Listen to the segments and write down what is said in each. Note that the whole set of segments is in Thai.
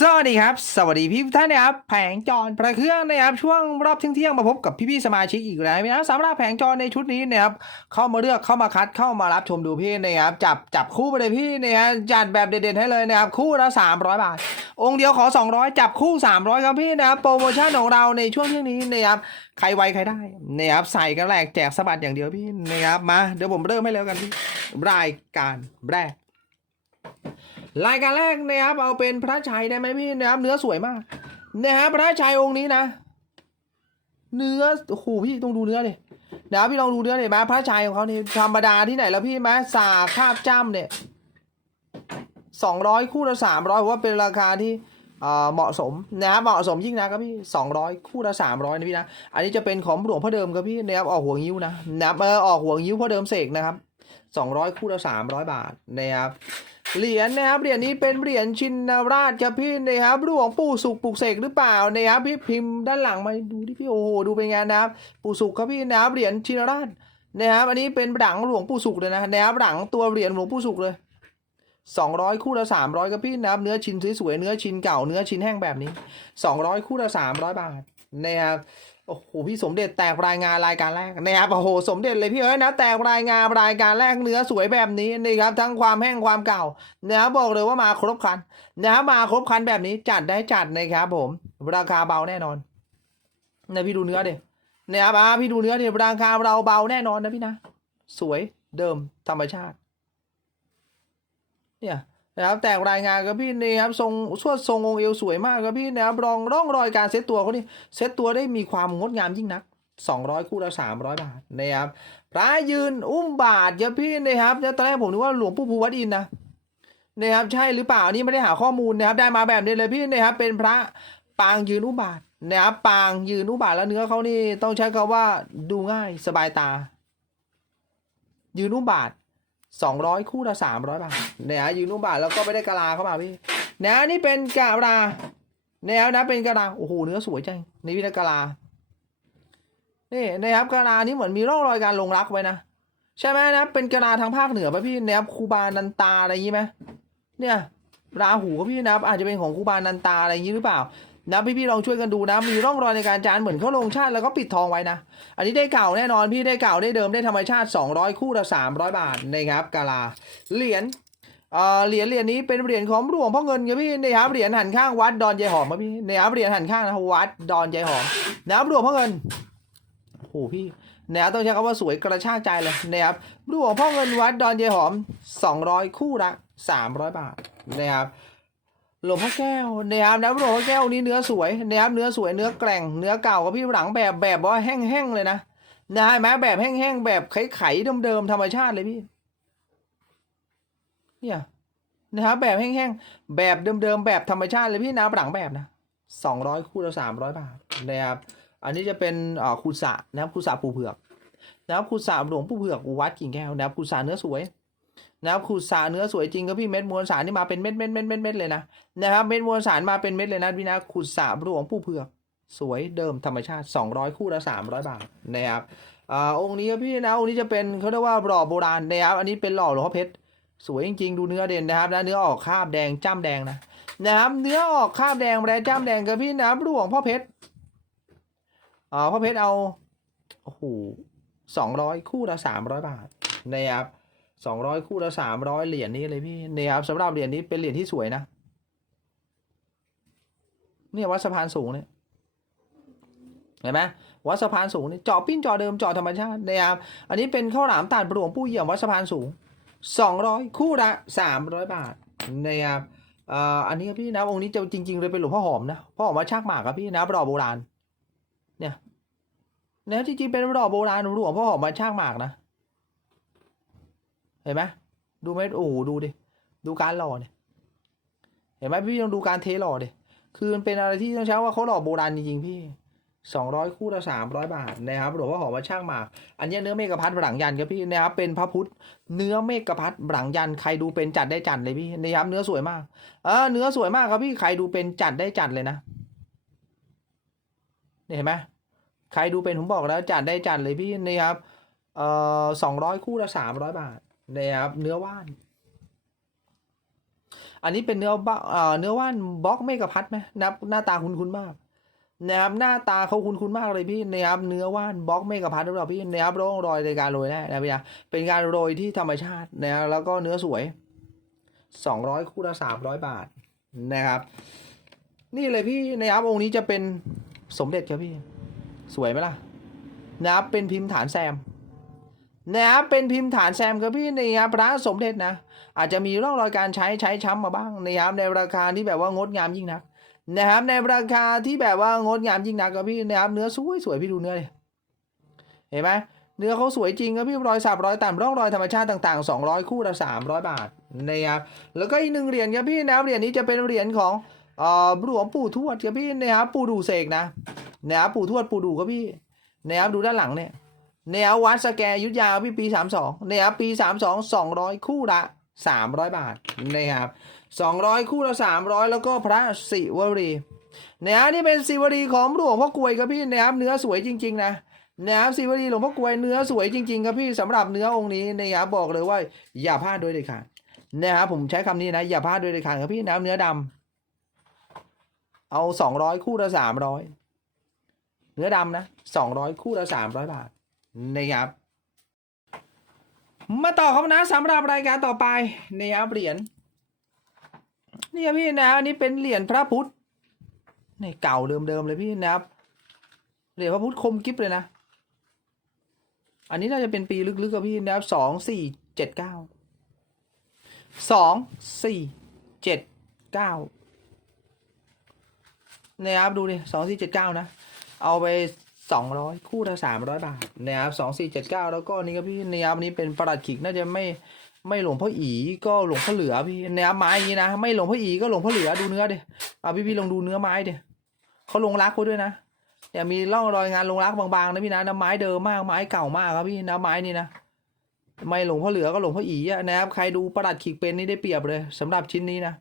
สวัสดีครับ สวัสดีพี่ท่านนะครับ แผงจรประเครื่องนะครับ ช่วงรอบเที่ยงๆมาพบกับพี่ๆสมาชิกอีกแล้วนะสำหรับแผงจรในชุดนี้นะครับ เข้ามาเลือกเข้ามาคัดเข้ามารับชมดูพี่นะครับ จับจับคู่ไปเลยพี่นะฮะจัดแบบเด็ดๆให้เลยนะครับ คู่ละ300 บาท องค์เดียวขอ 200 จับคู่ 300 ครับพี่นะครับ โปรโมชั่นของเราในช่วงเที่ยงนี้นะครับ ใครไวใครได้นะครับ ใส่กันแหลกแจกสะบัดอย่างเดียวพี่นะครับ มา เดี๋ยวผมเริ่มให้แล้วกันพี่รายการแรก รายการแรกนะครับ เอาเป็นพระชัยได้ไหมพี่นะครับ เนื้อสวยมากนะครับพระชัยองค์นี้นะ เนื้อโอ้โหพี่ต้องดูเนื้อเลยนะครับพี่ลองดูเนื้อเลยไหมพระชัยของเขาเนี่ธรรมดาที่ไหนแล้วพี่ไหมสาคาบจ้ำเนี่ยสองร้อยคู่ละสามร้อยว่าเป็นราคาที่เหมาะสมนะครับเหมาะสมยิ่งนะครับพี่สองร้อยคู่ละสามร้อยนะพี่นะอันนี้จะเป็นของหลวงพ่อเดิมครับพี่นะครับออกหัวงิ้วนะนะครับเออออกหัวงิ้วพ่อเดิมเสกนะครับสองร้อยคู่ละสามร้อยบาทนะครับ เหรียญนะครับเหรียญนี้เป็นเหรียญชินราชครับพี่นะครับหลวงปู่สุขปลุกเสกหรือเปล่านะครับพี่พิมพ์ด้านหลังมาดูที่พี่โอ้โหดูเป็นไงนะครับปู่สุขครับพี่นะครับเหรียญชินราชนะครับอันนี้เป็นหลังหลวงปู่สุขเลยนะนะครับหลังตัวเหรียญหลวงปู่สุขเลยสองร้อยคู่ละสามร้อยครับพี่นะครับเนื้อชิ้นสวยๆเนื้อชิ้นเก่าเนื้อชิ้นแห้งแบบนี้สองร้อยคู่ละสามร้อยบาทนะครับ โอ้โหพี่สมเด็จแตกรายงานรายการแรกนะครับโอ้โหสมเด็จเลยพี่เอ้ยนะแตกรายงานรายการแรกเนื้อสวยแบบนี้นี่ครับทั้งความแห้งความเก่านะครับบอกเลยว่ามาครบคันนะครับมาครบคันแบบนี้จัดได้จัดนะครับผมราคาเบาแน่นอนนะพี่ดูเนื้อดินะครับอ่าพี่ดูเนื้อดิราคาเราเบาแน่นอนนะพี่นะ สวยเดิมธรรมชาติ เนี่ย นะครับแตกรายงานกับพี่นี่ครับทรงสวดทรงองค์เอวสวยมากครับพี่นะครับรองร่องรอยการเซตตัวเขานี่เซตตัวได้มีความงดงามยิ่งนัก 200 คู่ละ300 บาทนะครับพระยืนอุ้มบาทครับพี่นะครับตอนแรกผมนึกว่าหลวงปู่ภูวัดอินนะนะครับใช่หรือเปล่านี่ไม่ได้หาข้อมูลนะครับได้มาแบบนี้เลยพี่นะครับเป็นพระปางยืนอุบาทนะครับปางยืนอุบาทแล้วเนื้อเขานี่ต้องใช้คำว่าดูง่ายสบายตา ยืนอุบาท สองร้อยคู่ละสามร้อยบาทเนี่ยยืนอุบาทแล้วก็ไม่ได้กะลาเข้ามาพี่นะนี่เป็นกะลาเนี่ยนะเป็นกะลาโอ้โหเนื้อสวยจังนี่พี่นะกะลานี่นะครับกะลานี่เหมือนมีร่องรอยการลงรักไว้นะใช่ไหมนะเป็นกะลาทางภาคเหนือป่ะพี่แนวครูบานันตาอะไรอย่างนี้ไหมเนี่ยราหูก็พี่นะครับอาจจะเป็นของคูบานันตาอะไรอย่างนี้หรือเปล่า นะพี่ๆลองช่วยกันดูนะ มีร่องรอยในการจานเหมือนเขาลงชาติแล้วก็ปิดทองไว้นะ อันนี้ได้เก่าแน่นอนพี่ได้เก่าได้เดิมได้ธรรมชาติ 200 คู่ละ300 บาทนะครับกะลาเหรียญเอ่อเหรียญเหรียญนี้เป็นเหรียญของหลวงพ่อเงินครับพี่นะครับเหรียญหันข้างวัดดอนยายหอมครับพี่นะครับเหรียญหันข้างนะวัดดอนยายหอมนะครับหลวงพ่อเงินโอ้โหพี่นะครับต้องใช้คำว่าสวยกระชากใจเลยนะครับหลวงพ่อเงินวัดดอนเยายหอม 200 คู่ละ300 บาทนะครับ หลวงพ่อแก้วนะครับนะหลวงพ่อแก้วนี้เนื้อสวยนะครับเนื้อสวยเนื้อแกร่งเนื้อเก่ากับพี่หลังแบบแบบว่าแห้งๆเลยนะนะเห็นไหมแบบแห้งๆแบบไขๆเดิมๆธรรมชาติเลยพี่ เนี่ยนะครับแบบแห้งๆแบบเดิมๆแบบธรรมชาติเลยพี่นะหลังแบบนะ200คู่ละ300บาทนะครับอันนี้จะเป็นอ่อคูสะนะครับคูสะปูเผือกนะครับคูสะหลวงปู่เผือกวัดกิ่งแก้วนะครับคูสะเนื้อสวย นะครับคูสะเนื้อสวยจริงครับพี่เม็ดมวลสารนี่มาเป็นเม็ดเม็ดเม็ดเม็ดเม็ดเลยนะนะครับเม็ดมวลสารมาเป็นเม็ดเลยนะพี่นะคูสะหลวงปู่เผือกสวยเดิมธรรมชาติ 200 คู่ละ300 บาทนะครับอ่าองค์นี้ครับพี่นะองค์นี้จะเป็นเขาเรียกว่าหล่อโบราณนะครับอันนี้เป็นหล่อหลวงพ่อเพชรสวยจริงๆดูเนื้อเด่นนะครับนะเนื้อออกคาบแดงจ้ำแดงนะนะครับเนื้อออกคาบแดงแดงจ้ำแดงครับพี่นะหลวงพ่อเพชรอ่าพ่อเพชรเอาโอ้โหสองร้อยคู่ละสามร้อยบาทนะครับ สองร้อยคู่ละสามร้อยเหรียญนี้เลยพี่นะครับสำหรับเหรียญนี้เป็นเหรียญที่สวยนะ เนี่ยวัดสะพานสูงเนี่ยเห็นไหมวัดสะพานสูงนี่จาะปิ้นจาะเดิมจาะธรรมชาตินะครับอันนี้เป็นข้าวหลามตาดประหลวงปู่เยี่ยมวัดสะพานสูงสองร้อยคู่ละสามร้อยบาทนะครับอ่าอันนี้พี่นะองค์นี้จะจริง ๆ เลยเป็นหลวงพ่อหอมนะพ่อหอมวัดชากหมากครับพี่นะรอโบราณ เนี่ยแล้วจริงๆเป็นดอโบราณหลวงพ่อหอมมาช่างหมากนะ เห็นไหมดูไหมโอ้โหดูดิดูการหล่อเนี่ยเห็นไหมพี่ต้องดูการเทหล่อดิคือมันเป็นอะไรที่ต้องใช้ว่าเขาหล่อโบราณจริงๆพี่สองร้อยคู่ละสามร้อยบาทนะครับหลวงพ่อหอมมาช่างหมาก อันนี้เนื้อเมฆพัดหลังยันครับพี่นะครับเป็นพระพุทธเนื้อเมฆพัดหลังยันใครดูเป็นจัดได้จัดเลยพี่นะครับเนื้อสวยมากเออเนื้อสวยมากครับพี่ใครดูเป็นจัดได้จัดเลยนะนี่เห็นไหมใครดูเป็นผมบอกแล้วจัดได้จัดเลยพี่นี่ครับเอ่อสองร้อยคู่ละสามร้อยบาท นะครับเนื้อว่าน อันนี้เป็นเนื้อบ้าเอ่อเนื้อว่านบล็อกเมกะพัดไหมนะครับหน้าตาคุ้นๆมากนะครับหน้าตาเขาคุ้นๆมากเลยพี่นะครับเนื้อว่านบล็อกเมกะพัดหรือเปล่าพี่นะครับร่องรอยในการโรยแน่นะพี่นะเป็นการโรยที่ธรรมชาตินะแล้วก็เนื้อสวยสองร้อยคู่ละสามร้อยบาทนะครับ นี่เลยพี่นะครับองค์นี้จะเป็นสมเด็จครับพี่ สวยไหมล่ะนะครับเป็นพิมพ์ฐานแซม นะครับเป็นพิมพ์ฐานแซมครับพี่นะครับพระสมเด็จนะ อาจจะมีร่องรอยการใช้ใช้ช้ำมาบ้างนะครับในราคาที่แบบว่างดงามยิ่งนักนะครับในราคาที่แบบว่างดงามยิ่งนักครับพี่นะครับเนื้อสวยสวยพี่ดูเนื้อเลยเห็นไหมเนื้อเขาสวยจริงครับพี่รอยสับรอยต่ำร่องรอยธรรมชาติต่าง ๆ 200 คู่ละ300 บาทนะครับแล้วก็อีกหนึ่งเหรียญครับพี่นะครับเหรียญนี้จะเป็นเหรียญของเอ่อหลวงปู่ทวดครับพี่นะครับปู่ดูเสกนะนะครับปู่ทวดปู่ดูครับพี่นะครับดูด้านหลังเนี่ย แนววัดสแกยุทธยาพี่ปี 32เนี่ยครับปี 32 200 คู่ละ 300 บาทนะครับ200 คู่ละ 300 แล้วก็พระศิวรีนะครับนี่เป็นศิวรีของหลวงพ่อกลวยครับพี่นะครับเนื้อสวยจริง ๆ นะนะครับศิวรีหลวงพ่อกลวยเนื้อสวยจริง ๆ ครับพี่สำหรับเนื้อองค์นี้นะครับบอกเลยว่าอย่าพลาดโดยเด็ดขาดนะครับผมใช้คำนี้นะอย่าพลาดโดยเด็ดขาดครับพี่นะครับเนื้อดำเอา 200 คู่ละ 300 เนื้อดำนะ 200 คู่ละ 300 บาท นะครับมาต่อครับนะสำหรับรายการต่อไปนะครับเหรียญนี่ครับพี่นะอันนี้เป็นเหรียญพระพุทธนี่เก่าเดิมๆเลยพี่นะครับเหรียญพระพุทธคมกิฟเลยนะ อันนี้น่าจะเป็นปีลึกๆกับพี่นะครับสองสี่เจ็ดเก้าสองสี่เจ็ดเก้านะครับดูดิสองสี่เจ็ดเก้านะ เอาไป สองร้อยคู่ละสามร้อยบาทนะครับสองสี่เจ็ดเก้าแล้วก็นี่ครับพี่นะครับอันนี้เป็นประหลัดขิกน่าจะไม่ไม่หลวงพ่ออีก็หลวงพ่อเหลือพี่นะครับไม้อย่างนี้นะไม่หลวงพ่ออีก็หลวงพ่อเหลือดูเนื้อดิเอาพี่พี่ลองดูเนื้อไม้ดิเขาลงรักไว้ด้วยนะเนี่ยมีร่องรอยงานลงรักบางๆนะพี่นะนะไม้เดิมมากไม้เก่ามากครับพี่นะไม้นี่นะไม่หลวงพ่อเหลือก็หลวงพ่ออีอะนะครับใครดูประหลัดขิกเป็นนี่ได้เปรียบเลยสำหรับชิ้นนี้นะ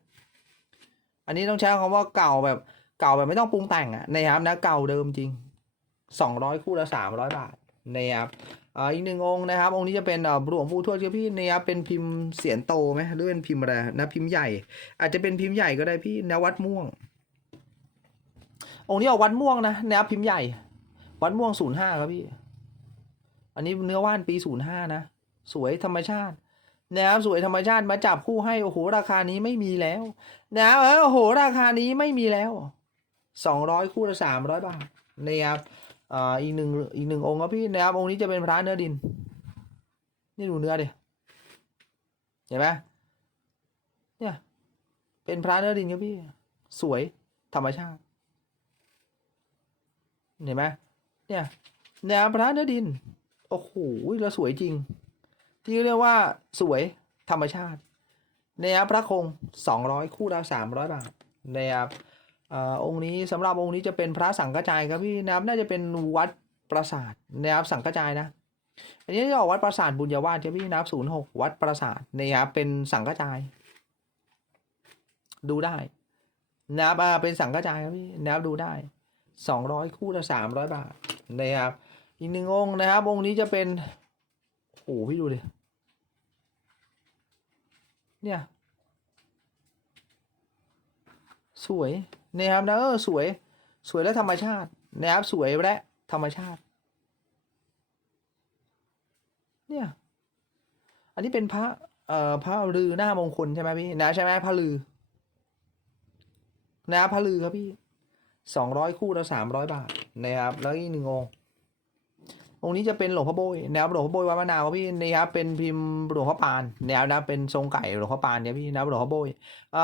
อันนี้ต้องใช้คำว่าเก่าแบบเก่าแบบไม่ต้องปรุงแต่งอะนะครับนะเก่าเดิมจริง สองร้อยคู่ละสามร้อยบาทนะครับอ่าอีกหนึ่งองค์นะครับ องค์นี้จะเป็นอ่อหลวงปู่ทวดครับพี่นะครับเป็นพิมพ์เสียนโตไหมหรือเป็นพิมพ์อะไรนะพิมพ์ใหญ่ อาจจะเป็นพิมพ์ใหญ่ก็ได้พี่นะวัดม่วง องค์นี้ออกวัดม่วงนะนะครับพิมพ์ใหญ่ วัดม่วงศูนย์ห้าครับพี่ อันนี้เนื้อว่านปีศูนย์ห้านะ สวยธรรมชาตินะครับสวยธรรมชาติมาจับคู่ให้โอ้โหราคานี้ไม่มีแล้วนะครับเออโอ้โหราคานี้ไม่มีแล้วสองร้อยคู่ละสามร้อยบาทนะครับ อ่าอีกหนึ่งอีกหนึ่งองค์ครับพี่นะครับองค์นี้จะเป็นพระเนื้อดิน นี่ดูเนื้อดิเห็นไหมเนี่ยเป็นพระเนื้อดินครับพี่ สวยธรรมชาติ เห็นไหมเนี่ยแนวพระเนื้อดิน โอ้โหแล้วสวยจริง ที่เรียกว่าสวยธรรมชาตินะครับพระคงสองร้อยคู่ละสามร้อยบาทนะครับ อองค์นี้สำหรับองค์นี้จะเป็นพระสังกจายครับพี่นะครับน่าจะเป็นวัดปราสาทนะครับสังกจายนะ อันนี้จะออกวัดปราสาทบุญญาวาสใช่พี่นะครับศูนย์หกวัดปราสาทนะครับเป็นสังกจาย ดูได้นะครับเป็นสังกจายครับพี่นะครับดูได้สองร้อยคู่ละสามร้อยบาทนะครับอีกหนึ่งองค์นะครับ องค์นี้จะเป็นโอ้โหพี่ดูดิเนี่ย สวย นะครับนะเออสวย สวยและธรรมชาตินะครับสวยและธรรมชาติ เนี่ย อันนี้เป็นพระเอ่อพระลือหน้ามงคลใช่ไหมพี่นะใช่ไหมพระลือ นะพระลือครับพี่สองร้อยคู่ละสามร้อยบาทนะครับแล้วอีกหนึ่งองค์ องค์นี้จะเป็นหลวงพ่อโบยนะครับหลวงพ่อโบยวัดมะนาวครับพี่นะครับเป็นพิมพ์หลวงพ่อปานนะครับนะเป็นทรงไก่หลวงพ่อปานเนี่ยพี่นะหลวงพ่อโบย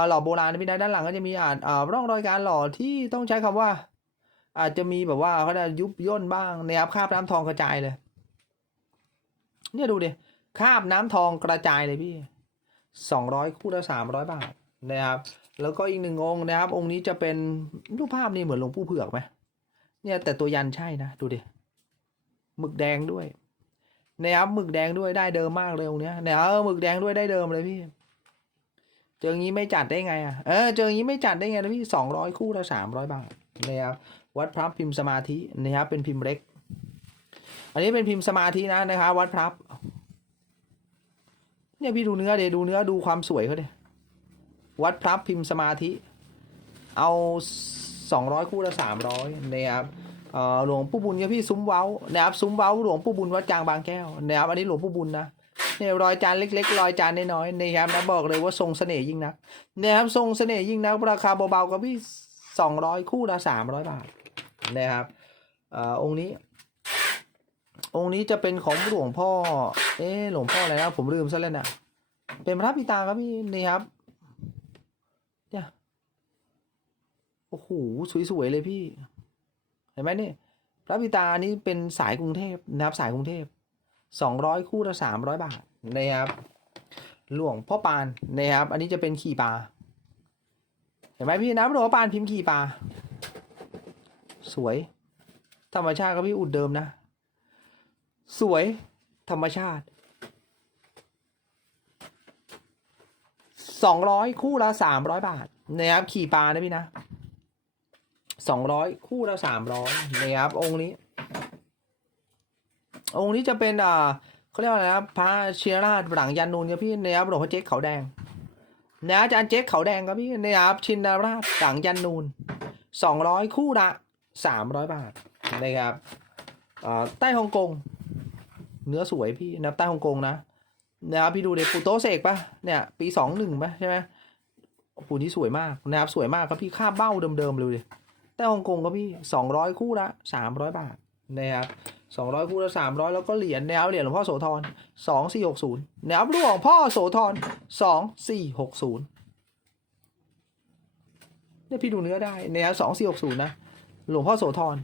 หล่อโบราณนะพี่นะด้านหลังก็จะมีอ่านร่องรอยการหล่อที่ต้องใช้คำว่า อาจจะมีแบบว่าเขาจะยุบย่นบ้างนะครับคาบน้ำทองกระจายเลย เนี่ยดูดิคาบน้ำทองกระจายเลยพี่สองร้อยคู่ละสามร้อยบาทนะครับ แล้วก็อีกหนึ่งองค์นะครับ องค์นี้จะเป็นรูปภาพนี่เหมือนหลวงปู่เผือกไหมเนี่ยแต่ตัวยันใช่นะดูดิ หมึกแดงด้วยนะครับหมึกแดงด้วยได้เดิมมากเลยองเนี้ยเนี่ยเออหมึกแดงด้วยได้เดิมเลยพี่ เจออย่างนี้ไม่จัดได้ไงอะเออเจออย่างนี้ไม่จัดได้ไงนะพี่สองร้อยคู่ละสามร้อยบาทนะครับวัดพระพิมพ์สมาธินะครับเป็นพิมพ์เล็ก อันนี้เป็นพิมพ์สมาธินะนะครับวัดพระเนี่ยพี่ดูเนื้อเดี๋ยวดูเนื้อดูความสวยเขาเดี๋ยวัดพระพิมพ์สมาธิ เอาสองร้อยคู่ละสามร้อยนะครับ หลวงปู่บุญครับพี่ซุ้มเว้านะครับซุ้มเว้าหลวงปู่บุญวัดกลางบางแก้วนะครับอันนี้หลวงปู่บุญนะเนี่ยรอยจานเล็กๆรอยจานน้อยๆนะครับนะบอกเลยว่าทรงเสน่ห์ยิ่งนักนะครับทรงเสน่ห์ยิ่งนักราคาเบาๆกับพี่สองร้อยคู่ละสามร้อยบาทนะครับเอ่อองค์นี้ องค์นี้จะเป็นของหลวงพ่อ เอ๊หลวงพ่ออะไรนะผมลืมซะแล้วนี่ยเป็นพระปิตาครับพี่นี่ครับเนี่ยโอ้โหสวยๆเลยพี่ เห็นไหมนี่พระปิตานี่เป็นสายกรุงเทพนะครับสายกรุงเทพสองร้อยคู่ละสามร้อยบาทนะครับหลวงพ่อปานนะครับ อันนี้จะเป็นขี่ปลาเห็นไหมพี่นะหลวงพ่อปานพิมพ์ขี่ปลาสวย ธรรมชาติครับพี่อุดเดิมนะ สวยธรรมชาติสองร้อยคู่ละสามร้อยบาทนะครับขี่ปลานะพี่นะ สองร้อยคู่ละสามร้อยนะครับองค์นี้ องค์นี้จะเป็นอ่าเขาเรียกว่าอะไรนะพระเชียราชหลังยันนูนครับพี่นะครับหลวงพ่อเจ๊กเขาแดงนะอาจารย์เจ๊กเขาแดงครับพี่นะครับชินดาราชหลังยันนูนสองร้อยคู่ละสามร้อยบาทนะครับอ่าใต้ฮ่องกง เนื้อสวยพี่นะใต้ฮ่องกงนะนะครับพี่ดูเด็ปูโตเสกปะเนี่ย ปีสองหนึ่งปะใช่ไหมโอ้โหนี่สวยมากนะครับสวยมากครับพี่ค่าเบ้าเดิมๆเลย แต่ฮ่องกงครับพี่สองร้อยคู่ละสามร้อยบาทนะครับสองร้อยคู่ละสามร้อยแล้วก็เหรียญแนวเหรียญหลวงพ่อโสธรสองสี่หกศูนย์แนวหลวงพ่อโสธรสองสี่หกศูนย์เนี่ยพี่ดูเนื้อได้แนวสองสี่หกศูนย์นะหลวงพ่อโสธร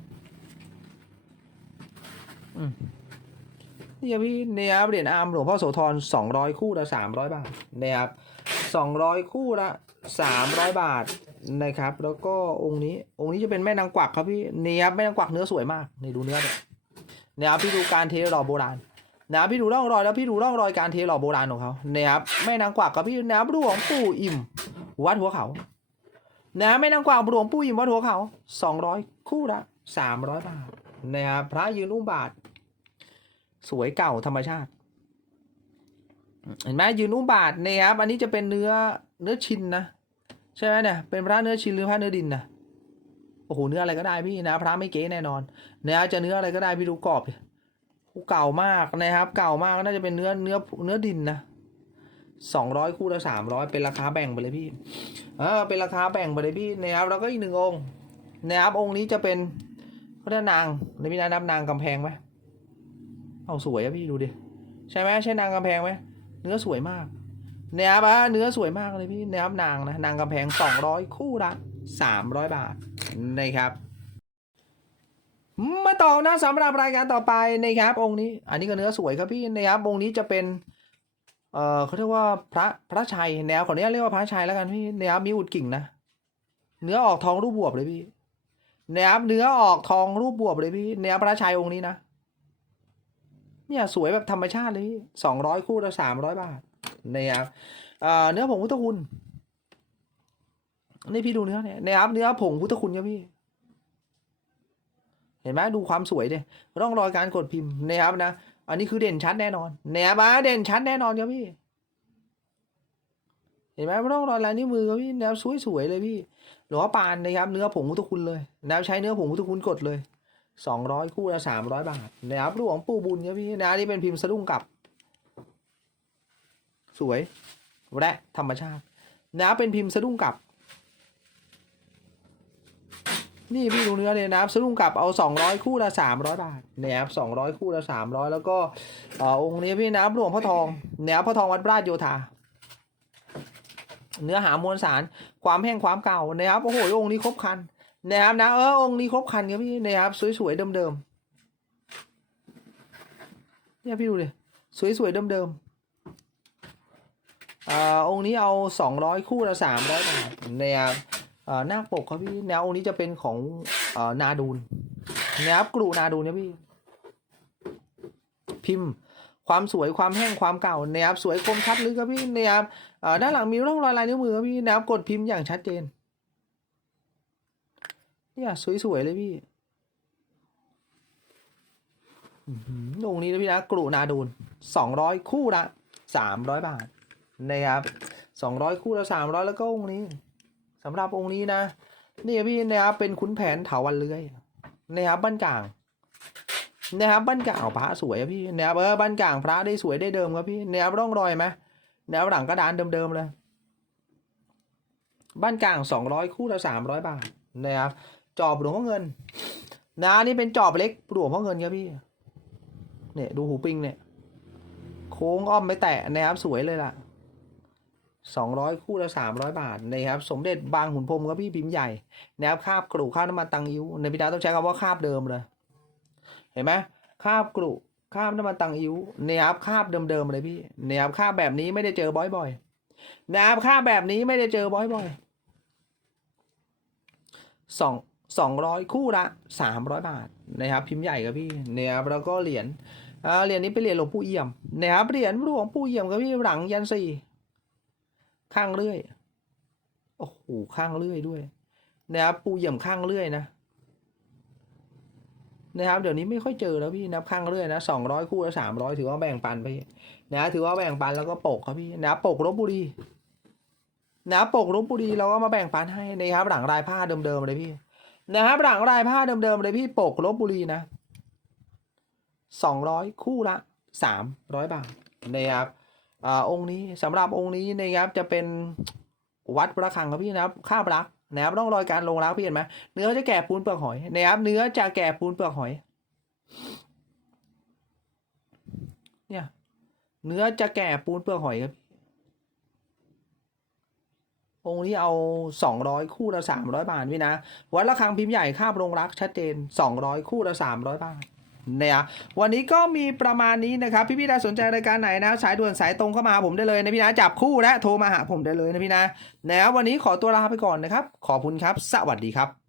นี่ครับพี่เนี่ยครับเหรียญอาร์มหลวงพ่อโสธรสองร้อยคู่ละสามร้อยบาทนะครับสองร้อยคู่ละสามร้อยบาท นะครับ แล้วก็องค์นี้องค์นี้จะเป็นแม่นางกวักครับพี่เนี่ยบแม่นางกวักเนื้อสวยมากนี่ดูเนื้อเนี่ยนี่ยครับพี่ดูการเทหล่อโบราณนะครับพี่ดูร่องรอยแล้วพี่ดูร่องรอยการเทหล่อโบราณของเขาเนียครับแม่นางกวักครับพี่นะครับหลวงปู่อิ่ม วัดหัวเขานะแม่นางกวักหลวงปู่อิ่มวัดหัวเขาสองร้อยคู่ละสามร้อยบาทนะครับพระยืนอุ้มบาท สวยเก่าธรรมชาติเห็นไหมยืนอุ้มบาทเนี่ยครับอันนี้จะเป็นเนื้อเนื้อชินนะ ใช่ไหมเนี่ยเป็นพระเนื้อชินหรือพระเนื้อดินนะโอ้โหเนื้ออะไรก็ได้พี่นะ พระไม่เก๋แน่นอนเนี่ยจะเนื้ออะไรก็ได้พี่ดูกรอบเก่ามากนะครับ เก่ามากน่าจะเป็นเนื้อเนื้อเนื้อดินนะสองร้อยคู่ละสามร้อยเป็นราคาแบ่งไปเลยพี่เออเป็นราคาแบ่งไปเลยพี่นะครับแล้วก็อีกหนึ่งองค์นะครับองค์นี้จะเป็นเขาเรียกนางในพี่นานับนางกำแพงไหมเอาสวยอะพี่ดูดิใช่ไหมใช่นางกำแพงไหมเนื้อสวยมาก เนื้อปะเนื้อสวยมากเลยพี่เนื้อนางนะนางกำแพงสองร้อยคู่ละสามร้อยบาทนะครับ มาต่อนะสำหรับรายการต่อไปนะครับ องค์นี้ อันนี้ก็เนื้อสวยครับพี่นะครับองค์นี้จะเป็นเอ่อเขาเรียกว่าพระพระชัยแนวขออนุญาตเรียกว่าพระชัยแล้วกันพี่นะครับมีอุดกิ่งนะเนื้อออกทองรูปบวบเลยพี่นะครับเนื้อออกทองรูปบวบเลยพี่เนื้อพระชัยองค์นี้นะเนี่ยสวยแบบธรรมชาติเลยพี่สองร้อยคู่ละสามร้อยบาท นะครับเอ่อเนื้อผงพุทธคุณนี่พี่ดูเนื้อเนี่ยนะครับเนื้อผงพุทธคุณครับพี่ เห็นไหมดูความสวยเนี่ยร่องรอยการกดพิมพ์นะครับนะอันนี้คือเด่นชัดแน่นอนนะครับอะเด่นชัดแน่นอนครับพี่เห็นไหมร่องรอยลายนิ้วมือครับพี่แนวสวยๆเลยพี่หลวงพ่อปานนะครับเนื้อผงพุทธคุณเลยแนวใช้เนื้อผงพุทธคุณกดเลยสองร้อยคู่ละสามร้อยบาทนะครับหลวงปู่บุญครับพี่นะนี่เป็นพิมพ์สะดุ้งกลับ สวย และธรรมชาตินะเป็นพิมพ์สะดุ้งกลับ นี่พี่ดูเนื้อเลยนะครับสะดุ้งกลับเอาสองร้อยคู่ละสามร้อยบาทนะครับสองร้อยคู่ละสามร้อยแล้วก็เอ่องค์นี้พี่นะครับหลวงพ่อทองนะครับพ่อทองวัดราชโยธาเนื้อหามวลสารความแห้งความเก่านะครับโอ้โหองค์นี้ครบคันนะครับนะเออองค์นี้ครบคันครับพี่นะครับสวยๆเดิมๆเนี่ยพี่ดูเลยสวยๆเดิมๆ องค์นี้เอาสองร้อยคู่ละสามร้อยบาทนะครับหน้าปกครับพี่แนวองค์นี้จะเป็นของอนาดูนนะครับกรุนาดูนเนี่ยพี่ พิมพ์ ความสวยความแห้งความเก่านะครับสวยคมชัดลึกครับพี่นะครับด้านหลังมีร่องรอยลายนิ้วมือครับพี่นะครับกดพิมพ์อย่างชัดเจนเนี่ยสวยๆเลยพี่องค์นี้นะพี่นะกรุนาดูนสองร้อยคู่ละสามร้อยบาท นะครับสองร้อยคู่ละสามร้อยแล้วก็องค์นี้สำหรับองค์นี้นะนี่พี่นะครับเป็นขุนแผนเถาวันเลื้อยนะครับบ้านกลางนะครับบ้านกลางพระสวยพี่นะครับเออบ้านกลางพระได้สวยได้เดิมครับพี่นะครับร่องรอยไหมนะครับหลังกระดานเดิมๆเลยบ้านกลางสองร้อยคู่ละสามร้อยบาทนะครับจอบหลวงพ่อเงินนะนี่เป็นจอบเล็กหลวงพ่อเงินครับพี่เนี่ยดูหูปิงเนี่ย โค้งอ้อมไม่แตะนะครับสวยเลยล่ะ สองร้อยคู่ละสามร้อยบาทนะครับสมเด็จบางขุนพรมครับพี่พิมพ์ใหญ่นะครับคาบกรุคาบน้ำมันตังอิ้วในพิดาต้องใช้คำว่าคาบเดิมเลย เห็นไหมคาบกรุคาบน้ำมันตังอิ้วนะครับคาบเดิมๆเลยพี่นะครับคาบแบบนี้ไม่ได้เจอบ่อยๆนะครับคาบแบบนี้ไม่ได้เจอบ่อยๆสองสองร้อยคู่ละสามร้อยบาทนะครับพิมพ์ใหญ่ครับพี่นะครับแล้วก็เหรียญเหรียญนี้เป็นเหรียญหลวงปู่เอี่ยมนะครับเหรียญหลวงปู่เอี่ยมครับพี่หลังยันสี่ ข้างเลื่อย โอ้โห ข้างเลื่อยด้วย นะครับ ปู่เอี่ยมข้างเลื่อยนะ นะครับ เดี๋ยวนี้ไม่ค่อยเจอแล้วพี่นับข้างเลื่อยนะสองร้อยคู่ละสามร้อยถือว่าแบ่งปันไปนะถือว่าแบ่งปันแล้วก็ปกครับพี่นะปกลบบุรีนะปกลบบุรีเราก็มาแบ่งปันให้นะครับ หลังลายผ้าเดิมๆเลยพี่ นะครับหลังลายผ้าเดิมๆเลยพี่ปกลบบุรีนะสองร้อยคู่ละสามร้อยบาทนะครับ อ่าองค์นี้สำหรับองค์นี้นะครับจะเป็นวัดประคังครับพี่นะครับข้าบรักนะครับร่องรอยการลงรักพี่เห็นไหมเนื้อจะแก่ปูนเปลือกหอยนะครับเนื้อจะแก่ปูนเปลือกหอย เนี่ย เนื้อจะแก่ปูนเปลือกหอยครับองค์นี้เอาสองร้อยคู่ละสามร้อยบาทพี่นะ วัดระฆังพิมพ์ใหญ่คาบลงรักชัดเจนสองร้อยคู่ละสามร้อยบาท เนี่ยวันนี้ก็มีประมาณนี้นะครับ พี่พี่ๆถ้าสนใจรายการไหนนะสายด่วนสายตรงเข้ามาผมได้เลยนะพี่นะจับคู่และโทรมาหาผมได้เลยนะพี่นะนะครับวันนี้ขอตัวลาไปก่อนนะครับ ขอบคุณครับ สวัสดีครับ